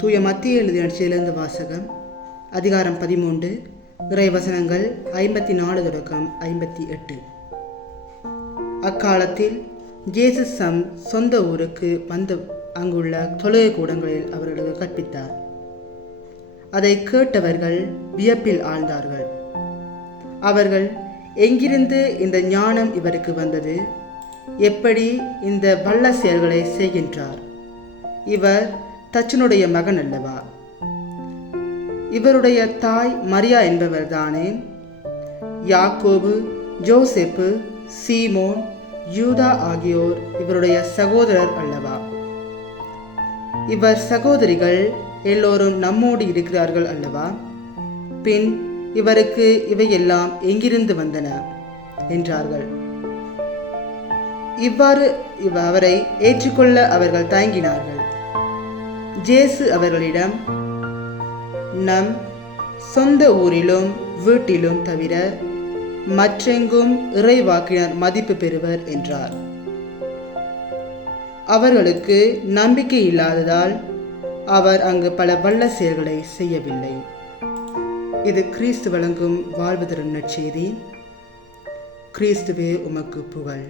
தூய மத்திய எழுதிய நற்செய்தியிலிருந்து வாசகம். அதிகாரம் 13, இறைவசனங்கள் 54 தொடக்கம் 58. அக்காலத்தில் இயேசு சொந்த ஊருக்கு வந்து அங்குள்ள தொழுகை கூடங்களில் அவர்களுக்கு கற்பித்தார். அதை கேட்டவர்கள் வியப்பில் ஆழ்ந்தார்கள். அவர்கள், எங்கிருந்து இந்த ஞானம் இவருக்கு வந்தது? எப்படி இந்த வல்ல செயல்களை செய்கின்றார்? இவர் தச்சனுடைய மகன் அல்லவா? இவருடைய தாய் மரியா என்பவர் தானே? யாக்கோபு, ஜோசேப்பு, சீமோன், யூதா ஆகியோர் இவருடைய சகோதரர் அல்லவா? இவர் சகோதரிகள் எல்லோரும் நம்மோடு இருக்கிறார்கள் அல்லவா? பின் இவருக்கு இவையெல்லாம் எங்கிருந்து வந்தன என்றார்கள். இவ்வாறு அவரை ஏற்றுக்கொள்ள அவர்கள் தயங்கினார்கள். இயேசு அவர்களிடம், நம் சொந்த ஊரிலும் வீட்டிலும் தவிர மற்றெங்கும் இறைவாக்கினர் மதிப்பு பெறுவர் என்றார். அவர்களுக்கு நம்பிக்கை இல்லாததால் அவர் அங்கு பல வல்ல செயல்களை செய்யவில்லை. இது கிறிஸ்து வழங்கும் வாழ்வு தரும் நற்செய்தி. கிறிஸ்துவே உமக்கு புகழ்.